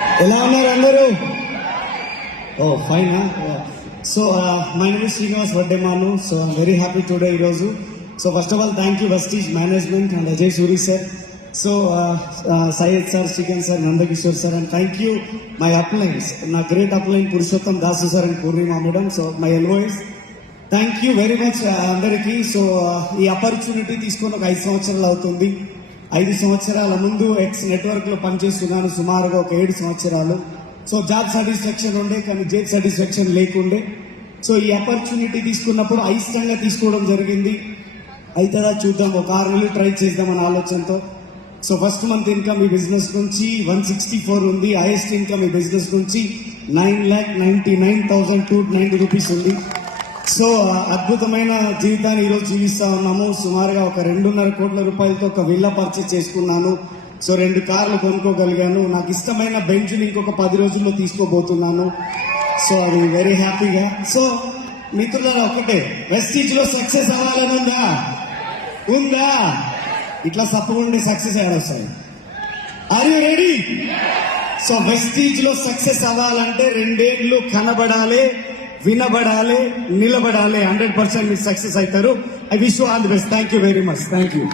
ఎలా ఉన్నారు అందరూ? Oh fine. So my name is Srinivas Vaddemanu. So I'm very happy today ఈరోజు. So first of all thank you Vestige management and Ajay Suri sir. So Syed sir, Srikanth sir, Nandakishore sir, and thank you my uplines, నా great upline Purushottam Dasu sir and Purnima madam. So my LOS, thank you very much అందరికీ. సో ఈ opportunity తీసుకొని ఒక 5 సంవత్సరాలు అవుతుంది. 5 సంవత్సరాల ముందు ఎక్స్ నెట్వర్క్ లో పనిచేస్తున్నాను, సుమారుగా ఒక 7 సంవత్సరాలు. సో జాబ్ సాటిస్ఫాక్షన్ ఉండే, కానీ జాబ్ సాటిస్ఫాక్షన్ లేకుండే. సో ఈ ఆపర్చునిటీ తీసుకున్నప్పుడు అయిష్టంగా తీసుకోవడం జరిగింది. అవుతుందా చూద్దాం, ఒక 6 నెలలు ట్రై చేద్దామన్న ఆలోచనతో. సో ఫస్ట్ మంత్ ఇన్కమ్ ఈ బిజినెస్ నుంచి 164 ఉంది. హైయెస్ట్ ఇన్కమ్ ఈ బిజినెస్ నుంచి 9,99,290 రూపీస్ ఉంది. సో అద్భుతమైన జీవితాన్ని ఈరోజు జీవిస్తా ఉన్నాము. సుమారుగా ఒక 2.5 కోట్ల రూపాయలతో ఒక విల్లా పర్చేస్ చేసుకున్నాను. సో 2 కార్లు కొనుక్కోగలిగాను. నాకు ఇష్టమైన బెంచ్ని ఇంకొక 10 రోజుల్లో తీసుకోబోతున్నాను. సో అది వెరీ హ్యాపీగా. సో మిత్రులారా, ఒకటే, వెస్టీజ్ లో సక్సెస్ అవ్వాలని ఉందా? ఇట్లా సప్పకుండా సక్సెస్ అయ్యారు. Are you ready? So Vestige లో సక్సెస్ అవ్వాలంటే 2 ఏళ్ళు కనబడాలి, వినబడాలి, నిలబడాలి. 100% మీరు సక్సెస్ అవుతారు. I wish you all the best. Thank you very much. Thank you.